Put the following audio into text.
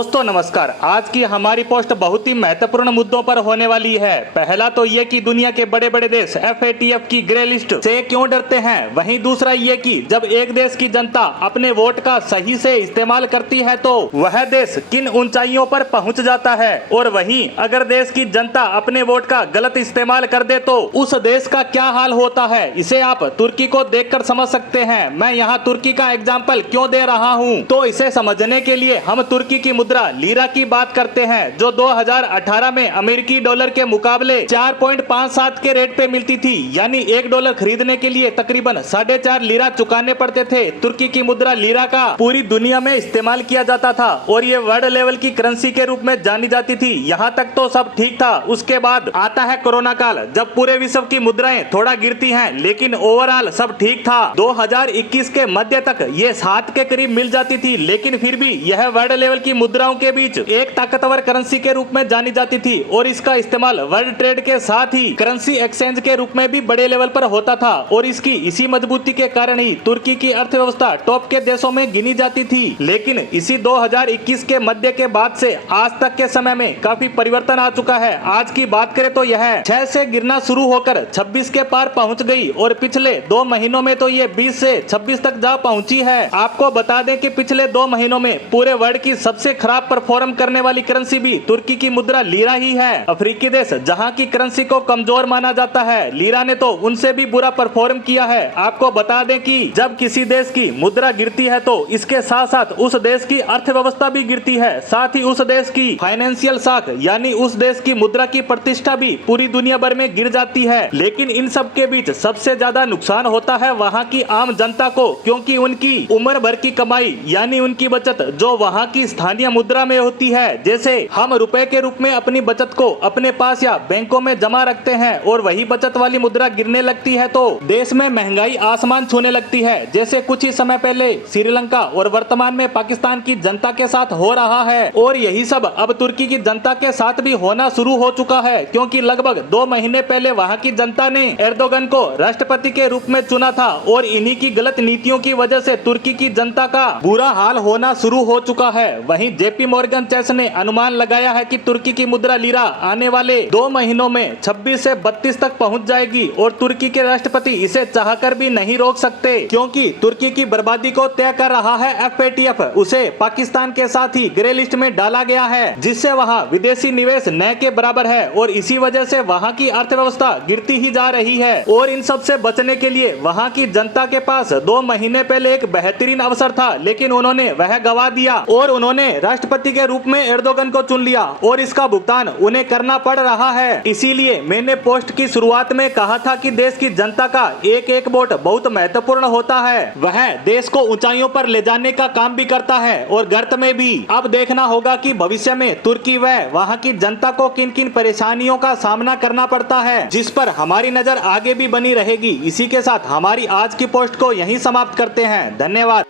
दोस्तों नमस्कार। आज की हमारी पोस्ट बहुत ही महत्वपूर्ण मुद्दों पर होने वाली है। पहला तो ये कि दुनिया के बड़े बड़े देश FATF की ग्रे लिस्ट से क्यों डरते हैं। वहीं दूसरा ये कि जब एक देश की जनता अपने वोट का सही से इस्तेमाल करती है तो वह देश किन ऊंचाइयों पर पहुंच जाता है, और वहीं अगर देश की जनता अपने वोट का गलत इस्तेमाल कर दे तो उस देश का क्या हाल होता है। इसे आप तुर्की को देखकर समझ सकते हैं। मैं यहाँ तुर्की का एग्जाम्पल क्यों दे रहा हूँ, तो इसे समझने के लिए हम तुर्की की मुद्रा लीरा की बात करते हैं, जो 2018 में अमेरिकी डॉलर के मुकाबले 4.57 के रेट पे मिलती थी। यानी $1 खरीदने के लिए तकरीबन 4.5 लीरा चुकाने पड़ते थे। तुर्की की मुद्रा लीरा का पूरी दुनिया में इस्तेमाल किया जाता था और ये वर्ल्ड लेवल की करेंसी के रूप में जानी जाती थी। यहाँ तक तो सब ठीक था। उसके बाद आता है कोरोना काल, जब पूरे विश्व की मुद्राएं थोड़ा गिरती हैं, लेकिन ओवरऑल सब ठीक था। 2021 के मध्य तक ये 7 के करीब मिल जाती थी, लेकिन फिर भी यह वर्ल्ड लेवल की मुद्राओं के बीच एक ताकतवर करेंसी के रूप में जानी जाती थी और इसका इस्तेमाल वर्ल्ड ट्रेड के साथ ही करेंसी एक्सचेंज के रूप में भी बड़े लेवल पर होता था। और इसकी इसी मजबूती के कारण ही तुर्की की अर्थव्यवस्था टॉप के देशों में गिनी जाती थी। लेकिन इसी 2021 के मध्य के बाद से आज तक के समय में काफी परिवर्तन आ चुका है। आज की बात करें तो यह 6 से गिरना शुरू होकर 26 के पार पहुंच गई और पिछले 2 महीनों में तो ये 20 से 26 तक जा पहुंची है। आपको बता दें कि पिछले 2 महीनों में पूरे वर्ल्ड की सबसे खराब परफॉर्म करने वाली करेंसी भी तुर्की की मुद्रा लीरा ही है। अफ्रीकी देश जहां की करेंसी को कमजोर माना जाता है, लीरा ने तो उनसे भी बुरा परफॉर्म किया है। आपको बता दें कि जब किसी देश की मुद्रा गिरती है तो इसके साथ साथ उस देश की अर्थव्यवस्था भी गिरती है, साथ ही उस देश की फाइनेंशियल साख यानी उस देश की मुद्रा की प्रतिष्ठा भी पूरी दुनिया भर में गिर जाती है। लेकिन इन सब के बीच सबसे ज्यादा नुकसान होता है वहाँ की आम जनता को, क्योंकि उनकी उम्र भर की कमाई यानी उनकी बचत जो वहाँ की स्थानीय मुद्रा में होती है, जैसे हम रुपए के रूप में अपनी बचत को अपने पास या बैंकों में जमा रखते हैं और वही बचत वाली मुद्रा गिरने लगती है तो देश में महंगाई आसमान छूने लगती है। जैसे कुछ ही समय पहले श्रीलंका और वर्तमान में पाकिस्तान की जनता के साथ हो रहा है, और यही सब अब तुर्की की जनता के साथ भी होना शुरू हो चुका है, क्योंकि लगभग 2 महीने पहले वहाँ की जनता ने एर्दोगन को राष्ट्रपति के रूप में चुना था और इन्हीं की गलत नीतियों की वजह से तुर्की की जनता का बुरा हाल होना शुरू हो चुका है। वहीं JP मॉर्गन चेस ने अनुमान लगाया है कि तुर्की की मुद्रा लीरा आने वाले 2 महीनों में 26 से 32 तक पहुंच जाएगी और तुर्की के राष्ट्रपति इसे चाहकर भी नहीं रोक सकते, क्योंकि तुर्की की बर्बादी को तय कर रहा है FATF। उसे पाकिस्तान के साथ ही ग्रे लिस्ट में डाला गया है, जिससे वहां विदेशी निवेश न के बराबर है और इसी वजह से वहां की अर्थव्यवस्था गिरती ही जा रही है। और इन सब से बचने के लिए वहां की जनता के पास 2 महीने पहले एक बेहतरीन अवसर था, लेकिन उन्होंने वह गवा दिया और उन्होंने राष्ट्रपति के रूप में एर्दोगन को चुन लिया और इसका भुगतान उन्हें करना पड़ रहा है। इसीलिए मैंने पोस्ट की शुरुआत में कहा था कि देश की जनता का एक एक वोट बहुत महत्वपूर्ण होता है। वह देश को ऊंचाइयों पर ले जाने का काम भी करता है और गर्त में भी। अब देखना होगा कि भविष्य में तुर्की व वहाँ की जनता को किन किन परेशानियों का सामना करना पड़ता है, जिस पर हमारी नजर आगे भी बनी रहेगी। इसी के साथ हमारी आज की पोस्ट को यहीं समाप्त करते हैं। धन्यवाद।